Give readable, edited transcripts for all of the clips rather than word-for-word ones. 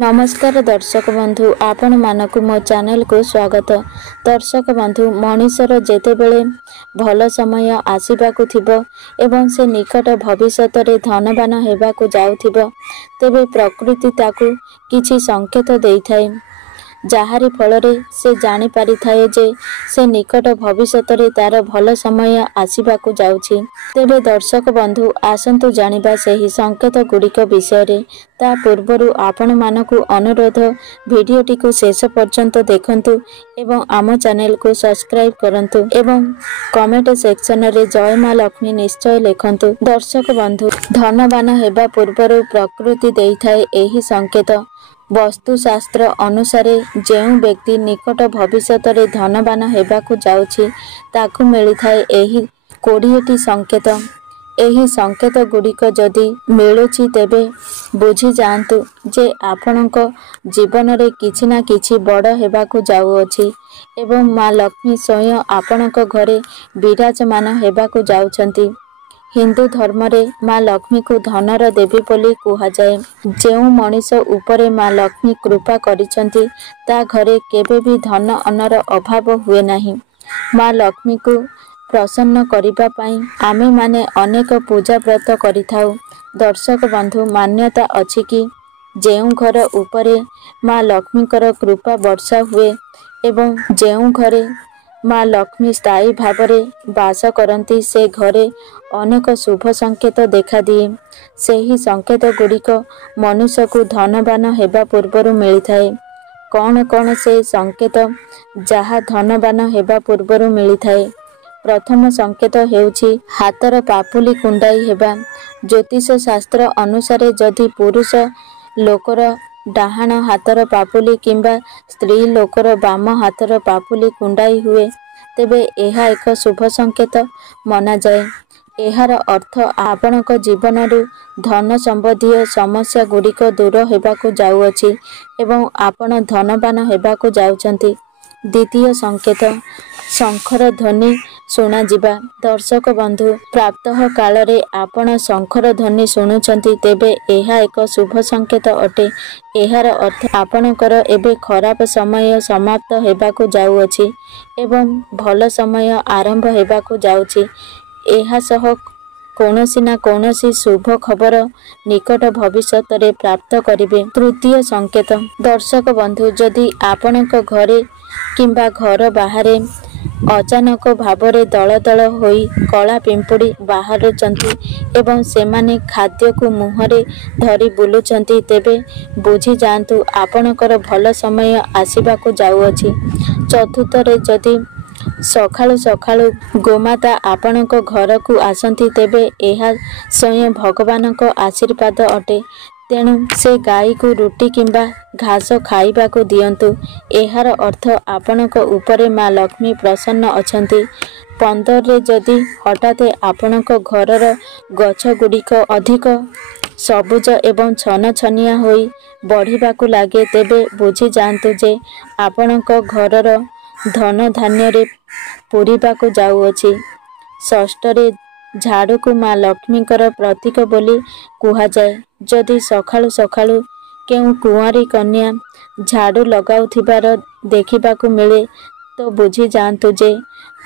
नमस्कार दर्शक बंधु आपण मानक मो चैनल को स्वागत। दर्शक बंधु मनीषर जेतेबेले भल समय आसीबाकु थिबो एवं से निकट भविष्यत रे धनवान हेबाकु जाउथिबो तेबे प्रकृति ताकु किछि संकेत देइथाय जाहारी फलरे से जानि पारि थाए जे से निकट भविष्यत रे तार भल समय आसीबाकु जाउछि। तेबे दर्शक बंधु आसंतु जानिबा सेही संकेत गुड़िक विषय रे। ता पूर्वरु आपण मानकु अनुरोध भिडियोटी को शेष पर्यंत देखंतु एवं आम चैनल को सब्सक्राइब करंतु एवं कमेंट सेक्शन रे जय मां लक्ष्मी निश्चय लिखंतु। दर्शक बंधु धनवान हेबा पूर्वरु प्रकृति देइथाय एही संकेत। वस्तुशास्त्र अनुसार जेउ व्यक्ति निकट भविष्यत रे धनवान हेबाकु जाउछि ताकु मिलिथाय एही 20टी संकेत। एही संकेत गुड़िक जदि मिलुछि तेबे बुझी जांतु जे आपणक जीवन रे किछि ना किछि बड़ हेबाकु जाउअछि एवं मां लक्ष्मी स्वयं आपणक घरे विराजमान हेबाकु जाउछंती। हिंदू धर्म रे मां लक्ष्मी को धनर देवी बोली कुहा जाए। जेउ मनीष उपरे मां लक्ष्मी कृपा करिसंती ता घरे केबे भी धन अनर अभाव हुए नाही। मां लक्ष्मी को प्रसन्न करिबा पई आमे माने अनेक पूजा व्रत करिथाउ। दर्शक बंधु मान्यता अछि कि जेउ घर उपरे मां लक्ष्मीकर कृपा वर्षा हुए एवं जेउ घरे मां लक्ष्मी स्थायी भावरे वास करती से घरे अनेक शुभ संकेत देखा दिए। सेही संकेत गुड़िक मनुष्य को धनवान हेबा पूर्वरु मिलिथाए। कौन कौन से संकेत जहा धनवान हेबा पूर्वरु मिलिथाए। प्रथम संकेत हेउछि हातर पापुली कुंडाई हेबा। ज्योतिष शास्त्र अनुसार जदि पुरुष लोकर डाहाण हातर पापुली किंबा स्त्री लोकर बाम हातर पापुली कुंडाई हुए तेबे एहा एक शुभ संकेत मना जाए। एहार अर्थ आपणक जीवनरु धन संबंधी समस्या गुड़िक दूर हेबाकु जाउअछि एवं आपण धनवान हेबाकु जाउछंती। द्वितीय संकेत शंखर ध्वनि शुणा जिबा। दर्शक बंधु प्रातः काल रे आपण शंखर ध्वनि शुणुछंती तेबे एहा एक शुभ संकेत अटे। एहार अर्थ आपणकर एबे खराब समय समाप्त हेबाकु जाउअछि एवं भल समय आरंभ हेबाकु जाउछि। एहा सह कौनसी ना कौनसी शुभ खबर निकट भविष्यत रे प्राप्त करिवे। तृतीय संकेत दर्शक बंधु जदि आपणक घरे किंबा घर बाहरे अचानक भावरे दल दल होई कला पिंपुड़ी बाहरुचंती एवं सेमाने खाद्य को मुहरे धरी बुलुचंती तेबे बुझी जांतु आपणकर भल समय आसीबाकु जाउअछि। चतुर्थ रे जदि सखाळु सखाळु गोमाता आपणक घर को आसंती तेबे एहा स्वयं भगवानक आशीर्वाद अटे। तेणु से गाई को रुटी किंबा घास खाइबा को दियंतु। एहार अर्थ आपणक उपरे मां लक्ष्मी प्रसन्न अछंती। 15 रे जदि हठात आपणक घरर गछ गुड़िक अधिक सबुज एवं छन छनिया होई बढ़िबाकु लागे तेबे बुझी जांतु जे आपणक घरर धन धान्य रे पूरिबाकु जाउअछि। षष्ठ रे झाड़ू को मां लक्ष्मीकर प्रतीक बोली कुहा जाए। जदि सखाळु सखाळु केउ कुंवारी कन्या झाड़ू लगाउथिबार देखिबाकु मिले तो बुझी जांतु जे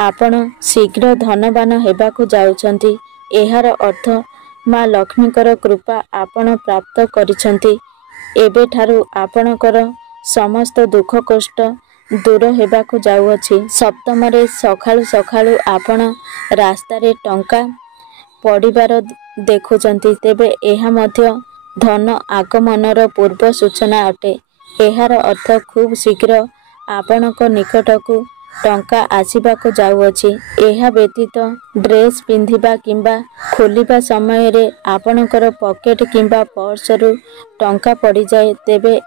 आपण शीघ्र धनवान हेबाकु जाउछंती। एहार अर्थ मां लक्ष्मीकर कृपा आपण प्राप्त करिसंती। एबे ठारू आपणकर समस्त दुख कष्ट दूर हेबाकु जाउअछि। सप्तम रे सखाळु सखाळु आपण रास्ता रे टंका पड़िबार देखुचंती तेबे एहा मध्य धन आगमनर पूर्व सूचना अटे। एहार अर्थ खूब शीघ्र आपणक निकटकू टंका आसीबाकु जाउअछि। एहा व्यतीत ड्रेस पिंधिबा किंबा खोलिबा समय रे आपणकर पॉकेट किंबा पर्स रु टंका पड़ी जाए तेबे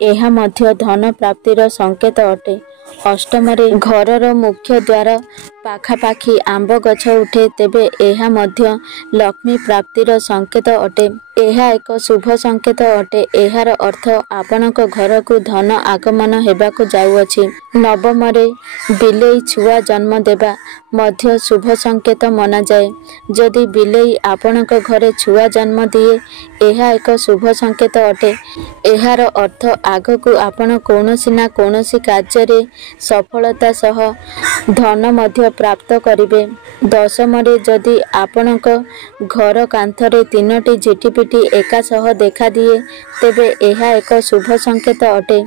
एहा मध्य धन प्राप्तिर संकेत अटे। अष्टम रे घरर मुख्य द्वार पाखापाखी आंब गछ उठे तेबे एहा मध्य लक्ष्मी प्राप्तिर संकेत अटे। ଏହା ଏକ ଶୁଭ ସଂକେତ ଅଟେ। ଏହାର ଅର୍ଥ ଆପଣଙ୍କ ଘରକୁ ଧନ ଆଗମନ ହେବାକୁ ଯାଉଅଛି। ନବମରେ ବିଲେଇ ଛୁଆ ଜନ୍ମ ଦେବା ମଧ୍ୟ ଶୁଭ ସଂକେତ ମନାଯାଏ। ଯଦି ବିଲେଇ ଆପଣଙ୍କ ଘରେ ଛୁଆ ଜନ୍ମ ଦିଏ, ଏହା ଏକ ଶୁଭ ସଂକେତ ଅଟେ। ଏହାର ଅର୍ଥ ଆଗକୁ ଆପଣ କୌଣସି ନା କୌଣସି କାର୍ଯ୍ୟରେ ସଫଳତା ସହ ଧନ ମଧ୍ୟ ପ୍ରାପ୍ତ କରିବେ। ଦଶମରେ ଯଦି ଆପଣଙ୍କ ଘର କାନ୍ଥରେ 3ଟି ଝିଟିପିଟି ଏକା ସହ ଦେଖାଦିଏ, ତେବେ ଏହା ଏକ ଶୁଭ ସଂକେତ ଅଟେ।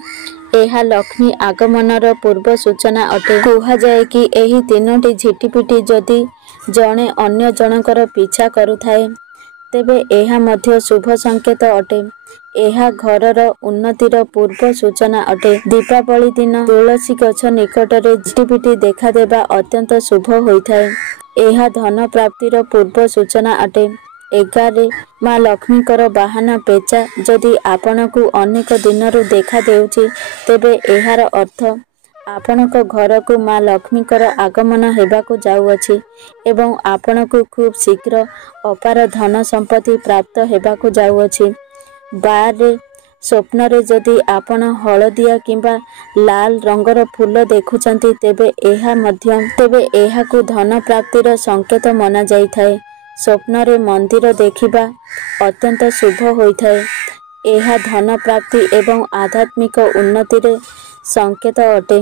ଏହା ଲକ୍ଷ୍ମୀ ଆଗମନର ପୂର୍ବ ସୂଚନା ଅଟେ। କୁହାଯାଏ କି ଏହି 3ଟି ଝିଟିପିଟି ଯଦି ଜଣେ ଅନ୍ୟ ଜଣଙ୍କର ପିଛା କରୁଥାଏ, ତେବେ ଏହା ମଧ୍ୟ ଶୁଭ ସଂକେତ ଅଟେ। ଏହା ଘରର ଉନ୍ନତିର ପୂର୍ବ ସୂଚନା ଅଟେ। ଦୀପାବଳି ଦିନ ତୁଳସୀ ଗଛ ନିକଟରେ ଝିଟିପିଟି ଦେଖାଦେବା ଅତ୍ୟନ୍ତ ଶୁଭ ହୋଇଥାଏ। ଏହା ଧନ ପ୍ରାପ୍ତିର ପୂର୍ବ ସୂଚନା ଅଟେ। 11ରେ ମା ଲକ୍ଷ୍ମୀଙ୍କର ବାହନ ପେଚା ଯଦି ଆପଣଙ୍କୁ ଅନେକ ଦିନରୁ ଦେଖାଦେଉଛି, ତେବେ ଏହାର ଅର୍ଥ ଆପଣଙ୍କ ଘରକୁ ମା ଲକ୍ଷ୍ମୀଙ୍କର ଆଗମନ ହେବାକୁ ଯାଉଅଛି ଏବଂ ଆପଣଙ୍କୁ ଖୁବ୍ ଶୀଘ୍ର ଅପାର ଧନ ସମ୍ପତ୍ତି ପ୍ରାପ୍ତ ହେବାକୁ ଯାଉଅଛି। 12ରେ ସ୍ୱପ୍ନରେ ଯଦି ଆପଣ ହଳଦିଆ କିମ୍ବା ଲାଲ ରଙ୍ଗର ଫୁଲ ଦେଖୁଛନ୍ତି, ତେବେ ଏହାକୁ ଧନ ପ୍ରାପ୍ତିର ସଂକେତ ମନାଯାଇଥାଏ। ସ୍ୱପ୍ନରେ ମନ୍ଦିର ଦେଖିବା ଅତ୍ୟନ୍ତ ଶୁଭ ହୋଇଥାଏ। ଏହା ଧନ ପ୍ରାପ୍ତି ଏବଂ ଆଧ୍ୟାତ୍ମିକ ଉନ୍ନତିର ସଂକେତ ଅଟେ।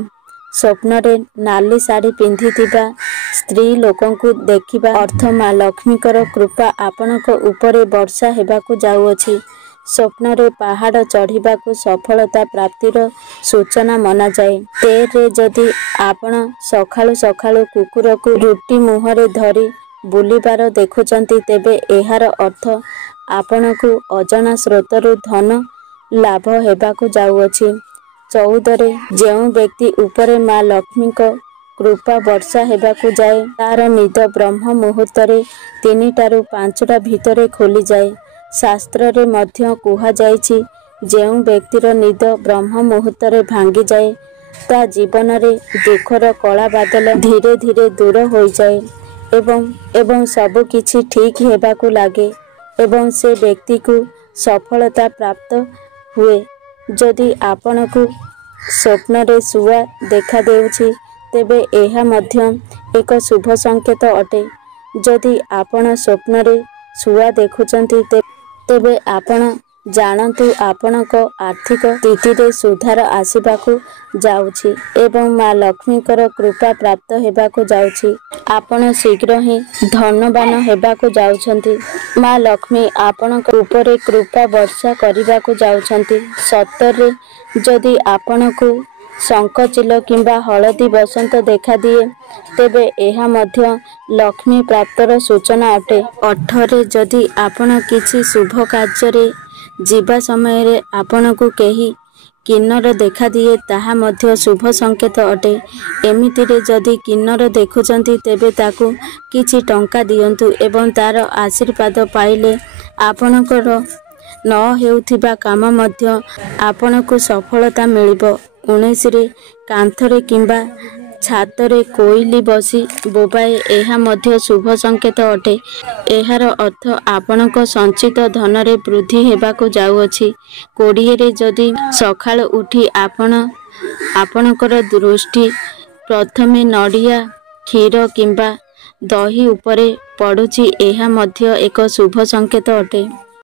ସ୍ୱପ୍ନରେ ନାଲି ଶାଢ଼ୀ ପିନ୍ଧିଥିବା ସ୍ତ୍ରୀ ଲୋକଙ୍କୁ ଦେଖିବା ଅର୍ଥ ମା ଲକ୍ଷ୍ମୀଙ୍କର କୃପା ଆପଣଙ୍କ ଉପରେ ବର୍ଷା ହେବାକୁ ଯାଉଅଛି। ସ୍ୱପ୍ନରେ ପାହାଡ଼ ଚଢ଼ିବାକୁ ସଫଳତା ପ୍ରାପ୍ତିର ସୂଚନା ମନାଯାଏ। 13ରେ ଯଦି ଆପଣ ସକାଳୁ ସକାଳୁ କୁକୁରକୁ ରୁଟି ମୁହଁରେ ଧରି ବୁଲିବାର ଦେଖୁଛନ୍ତି, ତେବେ ଏହାର ଅର୍ଥ ଆପଣଙ୍କୁ ଅଜଣା ସ୍ରୋତରୁ ଧନ ଲାଭ ହେବାକୁ ଯାଉଅଛି। 14ରେ ଯେଉଁ ବ୍ୟକ୍ତି ଉପରେ ମା ଲକ୍ଷ୍ମୀଙ୍କ କୃପା ବର୍ଷା ହେବାକୁ ଯାଏ, ତାର ନିଦ ବ୍ରହ୍ମ ମୁହୂର୍ତ୍ତରେ 3ଟାରୁ 5ଟା ଭିତରେ ଖୋଲିଯାଏ। ଶାସ୍ତ୍ରରେ ମଧ୍ୟ କୁହାଯାଇଛି, ଯେଉଁ ବ୍ୟକ୍ତିର ନିଦ ବ୍ରହ୍ମ ମୁହୂର୍ତ୍ତରେ ଭାଙ୍ଗିଯାଏ, ତା ଜୀବନରେ ଦୁଃଖର କଳା ବାଦଲ ଧୀରେ ଧୀରେ ଦୂର ହୋଇଯାଏ ଏବଂ ସବୁ କିଛି ଠିକ୍ ହେବାକୁ ଲାଗେ ଏବଂ ସେ ବ୍ୟକ୍ତିକୁ ସଫଳତା ପ୍ରାପ୍ତ ହୁଏ। ଯଦି ଆପଣଙ୍କୁ ସ୍ୱପ୍ନରେ ଶୁଆ ଦେଖାଦେଉଛି, ତେବେ ଏହା ମଧ୍ୟ ଏକ ଶୁଭ ସଂକେତ ଅଟେ। ଯଦି ଆପଣ ସ୍ୱପ୍ନରେ ଶୁଆ ଦେଖୁଛନ୍ତି, ତେବେ ଆପଣ ଜାଣନ୍ତୁ ଆପଣଙ୍କ ଆର୍ଥିକ ସ୍ଥିତିରେ ସୁଧାର ଆସିବାକୁ ଯାଉଛି ଏବଂ ମା ଲକ୍ଷ୍ମୀଙ୍କର କୃପା ପ୍ରାପ୍ତ ହେବାକୁ ଯାଉଛି। ଆପଣ ଶୀଘ୍ର ହିଁ ଧନବାନ ହେବାକୁ ଯାଉଛନ୍ତି। ମା ଲକ୍ଷ୍ମୀ ଆପଣଙ୍କ ଉପରେ କୃପା ବର୍ଷା କରିବାକୁ ଯାଉଛନ୍ତି। 17ରେ ଯଦି ଆପଣଙ୍କୁ ଶଙ୍ଖଚିଲ କିମ୍ବା ହଳଦୀ ବସନ୍ତ ଦେଖାଦିଏ, ତେବେ ଏହା ମଧ୍ୟ ଲକ୍ଷ୍ମୀ ପ୍ରାପ୍ତର ସୂଚନା ଅଟେ। 18ରେ ଯଦି ଆପଣ କିଛି ଶୁଭ କାର୍ଯ୍ୟରେ ଯିବା ସମୟରେ ଆପଣଙ୍କୁ କେହି କିନ୍ନର ଦେଖାଦିଏ, ତାହା ମଧ୍ୟ ଶୁଭ ସଂକେତ ଅଟେ। ଏମିତିରେ ଯଦି କିନ୍ନର ଦେଖୁଛନ୍ତି, ତେବେ ତାକୁ କିଛି ଟଙ୍କା ଦିଅନ୍ତୁ ଏବଂ ତାର ଆଶୀର୍ବାଦ ପାଇଲେ ଆପଣଙ୍କର ନ ହେଉଥିବା କାମ ମଧ୍ୟ ଆପଣଙ୍କୁ ସଫଳତା ମିଳିବ। 19ରେ କାନ୍ଥରେ କିମ୍ବା ଛାତରେ କୋଇଲି ବସି ବୋବାଏ, ଏହା ମଧ୍ୟ ଶୁଭ ସଂକେତ ଅଟେ। ଏହାର ଅର୍ଥ ଆପଣଙ୍କ ସଞ୍ଚିତ ଧନରେ ବୃଦ୍ଧି ହେବାକୁ ଯାଉଅଛି। 20ରେ ଯଦି ସକାଳୁ ଉଠି ଆପଣଙ୍କର ଦୃଷ୍ଟି ପ୍ରଥମେ ନଡ଼ିଆ, କ୍ଷୀର କିମ୍ବା ଦହି ଉପରେ ପଡ଼ୁଛି, ଏହା ମଧ୍ୟ ଏକ ଶୁଭ ସଂକେତ ଅଟେ।